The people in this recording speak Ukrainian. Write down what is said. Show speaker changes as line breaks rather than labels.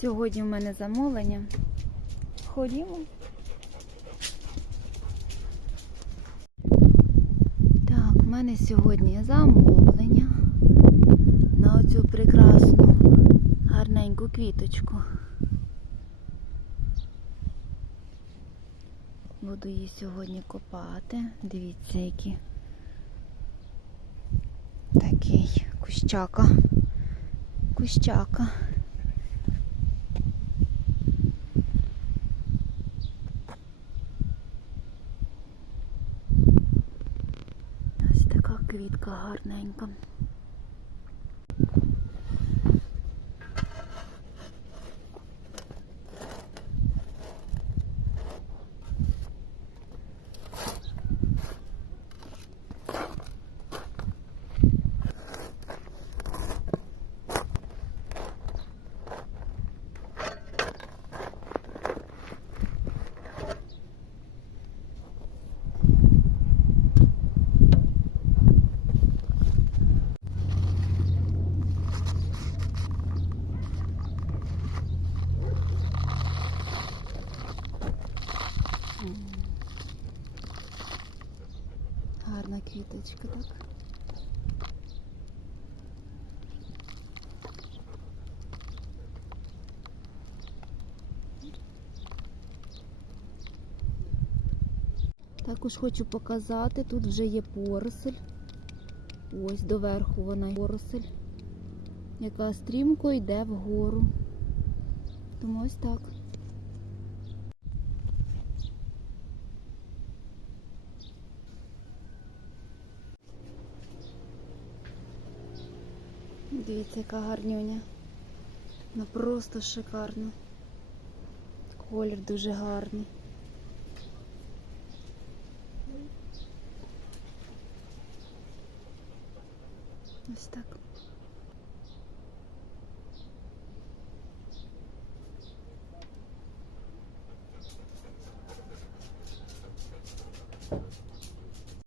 Сьогодні в мене замовлення. Ходімо. Так, в мене сьогодні замовлення на оцю прекрасну гарненьку квіточку. Буду її сьогодні копати. Дивіться, які такий кущака. Кущака. Ось така квітка гарненька. Гарна квіточка, так? Також хочу показати, тут вже є поросель. Ось доверху вона поросель, яка стрімко йде вгору. Тому ось так. Дивіться, яка гарнюня. Вона просто шикарна. Колір дуже гарний. Ось так.